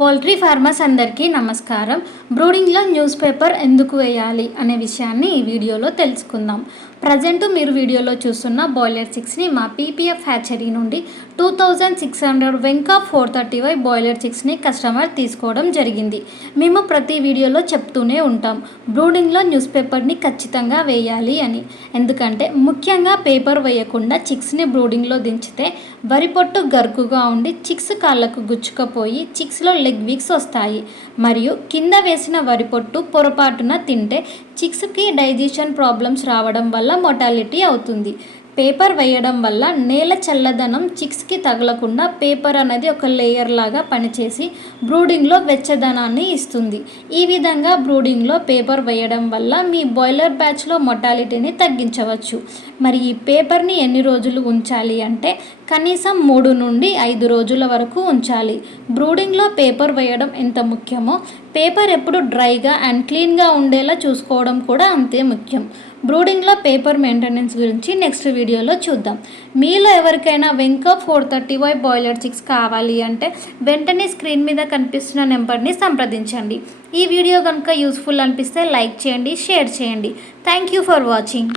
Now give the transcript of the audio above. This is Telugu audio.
పౌల్ట్రీ ఫార్మర్స్ అందరికీ నమస్కారం. బ్రూడింగ్లో న్యూస్ పేపర్ ఎందుకు వేయాలి అనే విషయాన్ని ఈ వీడియోలో తెలుసుకుందాం. ప్రజెంట్ మీరు వీడియోలో చూస్తున్న బాయిలర్ చిక్స్ని మా పీపీఎఫ్ హ్యాచరీ నుండి 2600 వెంకా 430Y బాయిలర్ చిక్స్ని కస్టమర్ తీసుకోవడం జరిగింది. మేము ప్రతి వీడియోలో చెప్తూనే ఉంటాం బ్రూడింగ్లో న్యూస్ పేపర్ని ఖచ్చితంగా వేయాలి అని. ఎందుకంటే ముఖ్యంగా పేపర్ వేయకుండా చిక్స్ని బ్రూడింగ్లో దించితే వరి పొట్టు గరుకుగా ఉండి చిక్స్ కాళ్ళకు గుచ్చుకపోయి చిక్స్లో లెగ్ వీక్స్ వస్తాయి. మరియు కింద వేసిన వరి పొట్టు పొరపాటున తింటే చిక్స్కి డైజెషన్ ప్రాబ్లమ్స్ రావడం వల్ల మోర్టాలిటీ అవుతుంది. పేపర్ వేయడం వల్ల నేల చల్లదనం చిక్స్కి తగలకుండా పేపర్ అనేది ఒక లేయర్ లాగా పనిచేసి బ్రూడింగ్లో వెచ్చదనాన్ని ఇస్తుంది. ఈ విధంగా బ్రూడింగ్లో పేపర్ వేయడం వల్ల మీ బాయిలర్ బ్యాచ్లో మోర్టాలిటీని తగ్గించవచ్చు. మరి ఈ పేపర్ని ఎన్ని రోజులు ఉంచాలి అంటే కనీసం 3 నుండి 5 రోజుల వరకు ఉంచాలి. బ్రూడింగ్లో పేపర్ వేయడం ఎంత ముఖ్యమో పేపర్ ఎప్పుడు డ్రైగా అండ్ క్లీన్గా ఉండేలా చూసుకోవడం కూడా అంతే ముఖ్యం. బ్రూడింగ్లో పేపర్ మెయింటెనెన్స్ గురించి నెక్స్ట్ వీడియోలో చూద్దాం. మీలో ఎవరికైనా వెంకా 430Y బాయిలర్ చిక్స్ కావాలి అంటే వెంటనే స్క్రీన్ మీద కనిపిస్తున్న నెంబర్ని సంప్రదించండి. ఈ వీడియో కనుక యూస్ఫుల్ అనిపిస్తే లైక్ చేయండి, షేర్ చేయండి. Thank you for watching.